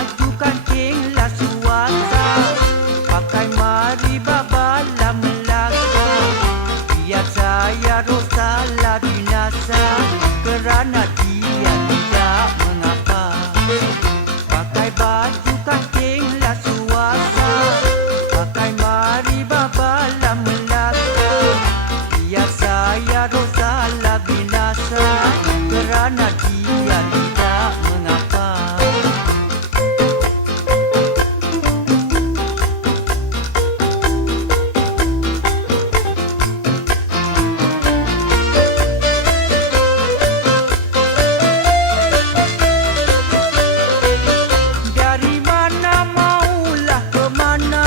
baju kancinglah suasa, pakai maribaba lah Melaka. Biar saya rosalah binasa, kerana dia tidak mengapa. Pakai baju kancinglah suasa, pakai maribaba lah Melaka. Biar saya rosalah binasa, kerana dia tidak mengapa. Dari mana maulah ke mana,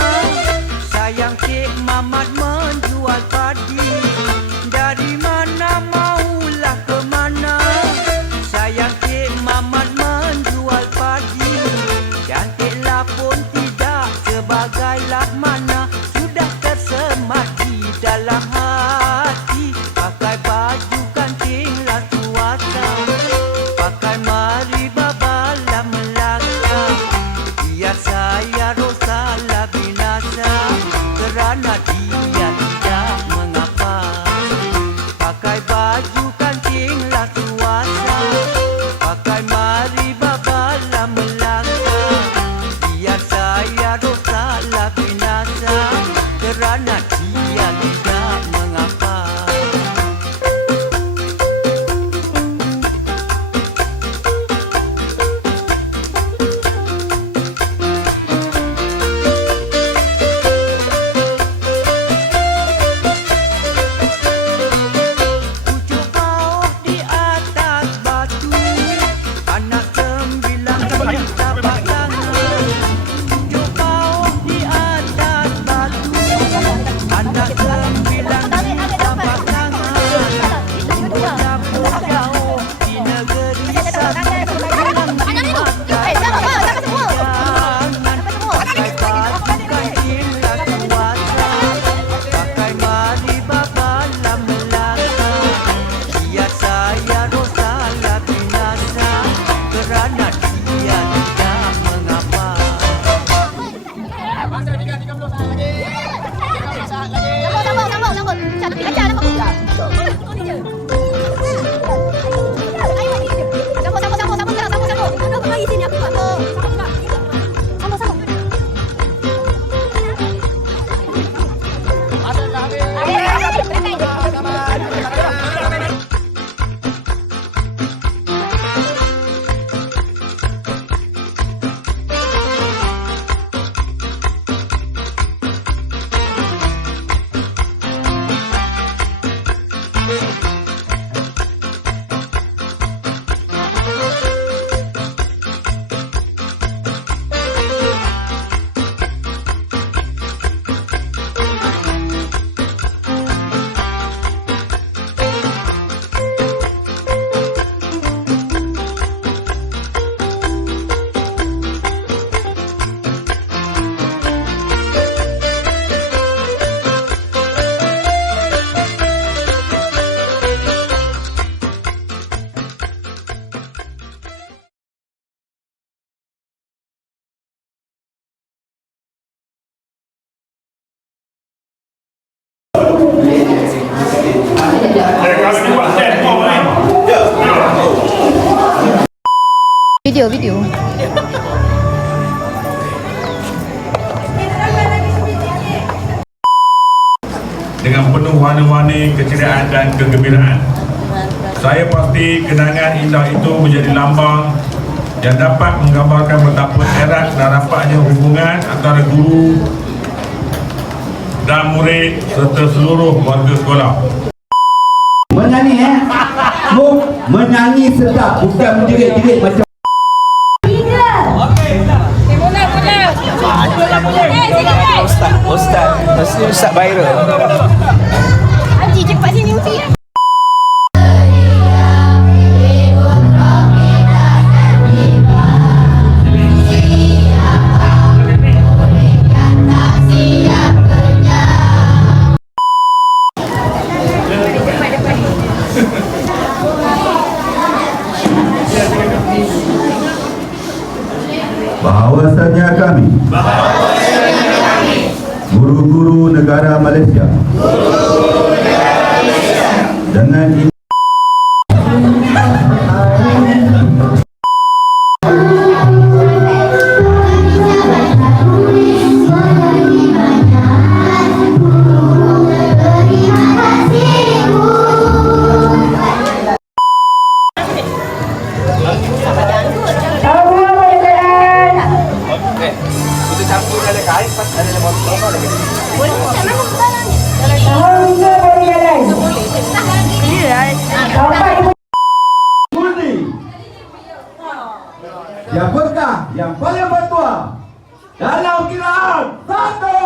sayang Cik Mamat menjual padi. Dari mana maulah ke mana, sayang Cik Mamat menjual padi. Cantiklah pun tidak sebagailah mana, sudah tersemat di dalam hati. Pakai baju kancinglah suasa, pakai maribaba lah Melaka. Biar saya rosalah binasa, kerana dia tidak mengapa. Pakai baju kancinglah suasa, pakai maribaba lah Melaka. Biar saya rosalah binasa, kerana dia tidak mengapa. Pucuk bawah di atas batu, anak sembilan tapak tangan. Pucuk bawah di atas batu, anak sembilan tapak tangan. Dapur jauh di negeri satu, bilang di mata jangan. Pakai baju kancinglah suasa, pakai maribaba lah Melaka. Biar saya rosalah binasa, kerana dia tidak mengapa. Cantik aja nampak buka. Sambung. Lagi sini aku sambung. Sambung. Video. Dengan penuh warna-warni keceriaan dan kegembiraan. Saya pasti kenangan indah itu menjadi lambang yang dapat menggambarkan betapa erat dan rapatnya hubungan antara guru dan murid serta seluruh warga sekolah. Menyanyi menyanyi sedap, bukan menjerit-jerit macam Ustaz viral. Haji cepat sini Uti. bahawasanya kami guru-guru negara Malaysia dengan Kita campur dalam kain, pas ada yang botol lagi. Boleh tak nak buka ni? Murni. Siapakah yang paling bertuah dalam kiraan? 1